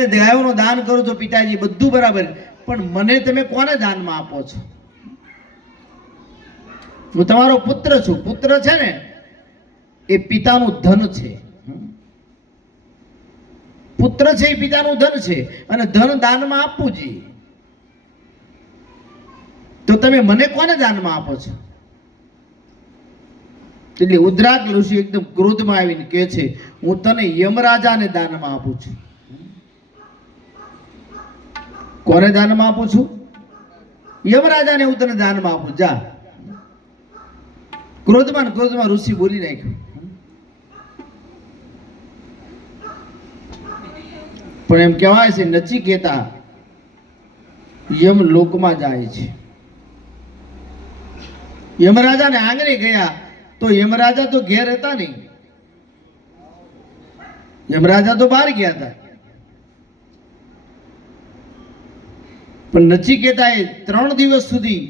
તમે ગાયોનું દાન કરો છો પિતાજી, બધું બરાબર, પણ મને તમે કોને દાનમાં આપો છો? હું તમારો પુત્ર છું. પુત્ર છે ને એ પિતાનું ધન છે. પુત્ર છે એ પિતાનું ધન છે, અને ધન દાનમાં આપવું જોઈએ. તો તમે મને કોને દાનમાં આપો છો? એટલે ઉદ્રાક ઋષિ એકદમ ક્રોધમાં આવીને કહે છે, હું તને યમરાજાને દાનમાં આપું છું. કોને દાનમાં આપું છું? યમરાજાને હું તને દાનમાં આપું. જા. ક્રોધમાં ઋષિ બોલી નાખ્યું. પણ એમ કહેવાય છે નચિકેતા યમ લોકમાં જાય છે. યમરાજાને આંગણે ગયા તો યમરાજા તો ઘેર હતા નહીં, યમરાજા તો બહાર ગયા હતા. પણ નચિકેતાએ 3 દિવસ સુધી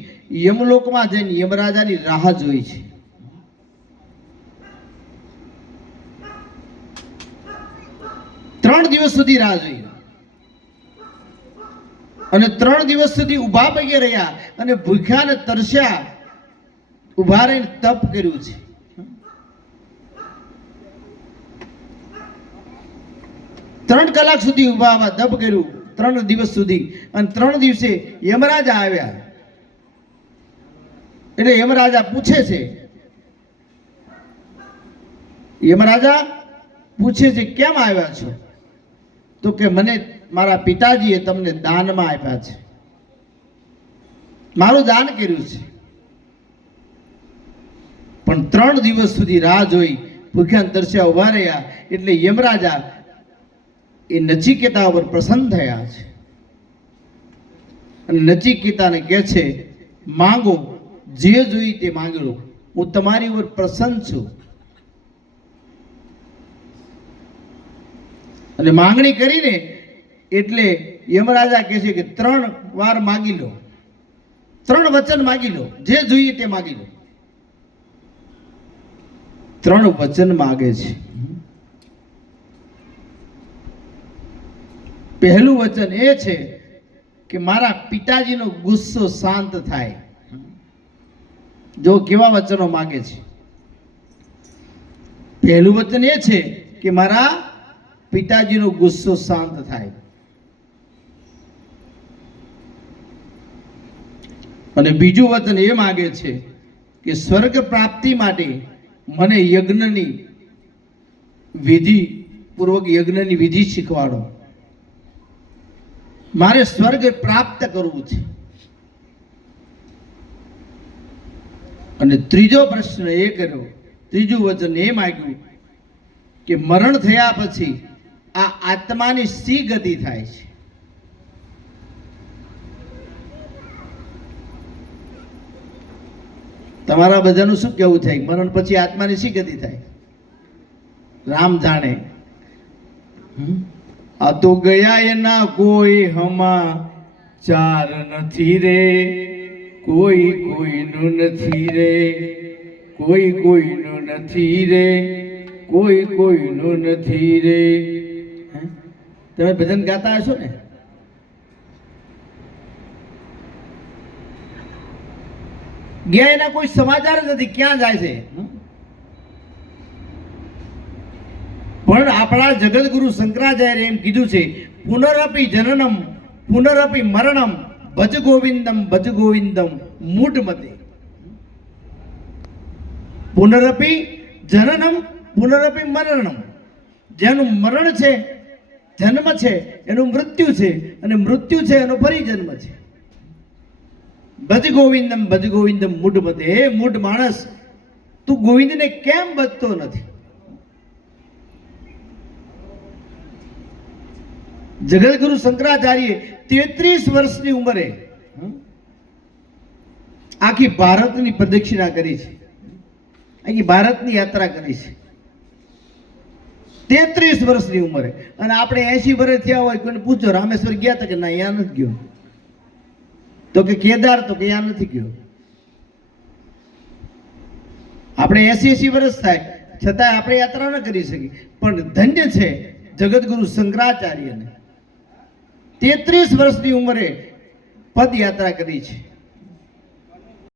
યમલોકમાં જઈને યમરાજાની રાહ જોઈ છે. ત્રણ દિવસ સુધી રાહ જોઈ, અને 3 દિવસ સુધી ઉભા પગે રહ્યા અને ભૂખ્યા ને તરસ્યા ઉભા રહીને તપ કર્યું છે. ત્રણ કલાક સુધી ઉભા તપ કર્યું, 3 દિવસ સુધી. અને 3 દિવસે યમરાજા આવ્યા. એટલે યમરાજા પૂછે છે, કેમ આવ્યા છો? તો કે મને મારા પિતાજીએ તમને દાનમાં આપ્યા છે, મારું દાન કર્યું છે. પણ 3 દિવસ સુધી રાહ જોઈ ભૂખ્યા તરસ્યા ઉભા રહ્યા. એટલે યમરાજા એ નચિકેતા ઉપર પ્રસન્ન થયા છે, અને નચિકેતાને કહે છે, માંગો, જે જોઈ તે માંગી લો, હું તમારી ઉપર પ્રસન્ન છું. અને માંગણી કરીને એટલે યમરાજા કહે છે કે 3 વાર માગી લો, 3 વચન માગી લો, જે જોઈએ તે માગી લો. 3 વચન માગે છે. પહેલું વચન એ છે કે મારા પિતાજીનો ગુસ્સો શાંત થાય. જો કેવા વચનો માગે છે. પહેલું વચન એ છે કે મારા પિતાજીનો ગુસ્સો શાંત થાય. અને બીજું વચન એ માગે છે કે સ્વર્ગ પ્રાપ્તિ માટે મને યજ્ઞની વિધિ પૂર્વક યજ્ઞની વિધિ શીખવાડો. મારે સ્વર્ગ પ્રાપ્ત કરવું છે. અને ત્રીજો પ્રશ્ન એ કર્યો, ત્રીજું વચન એ માંગ્યું કે મરણ થયા પછી આ આત્માની શી ગતિ થાય છે? તમારા બધાનું શું કહેવું થાય? મરણ પછી આત્માની શી ગતિ થાય? રામ જાણે. આ તો ગયા એના કોઈ સમાચાર નથી રે, કોઈ કોઈનું નથી રે, કોઈ કોઈનું નથી રે, કોઈ કોઈનું નથી રે. તમે ભજન ગાતા હશો ને? ગયા એના કોઈ સમાચાર જ નથી, ક્યાં જાય છે? પણ આપણા જગતગુરુ શંકરાચાર્ય એમ કીધું છે, પુનરપી જનનમ પુનરપી મરણમ ભજ ગોવિંદમ મૂઢમતે. પુનરપી જનનમ પુનરપી મરણમ. જેનું મરણ છે, જન્મ છે, એનું મૃત્યુ છે, અને મૃત્યુ છે એનો ફરી જન્મ છે. ભજ ગોવિંદમ મૂઢમતે. હે મૂઢ માણસ, તું ગોવિંદને કેમ ભજતો નથી? જગતગુરુ શંકરાચાર્ય 33 વર્ષની ઉંમરે આખી ભારતની પ્રદક્ષિણા કરી છે, આખી ભારતની યાત્રા કરી છે 33 વર્ષની ઉંમરે. અને આપણે 80 વર્ષ થયા હોય, કોઈને પૂછો રામેશ્વર ગયા હતા કે ના, અહીંયા નથી ગયો. તો કે કેદાર, તો કે અહીંયા નથી ગયો. આપણે 80 વર્ષ થાય છતાં આપણે યાત્રા ન કરી શકી. પણ ધન્ય છે જગતગુરુ શંકરાચાર્યને 33 વર્ષની ઉંમરે પદયાત્રા કરી છે.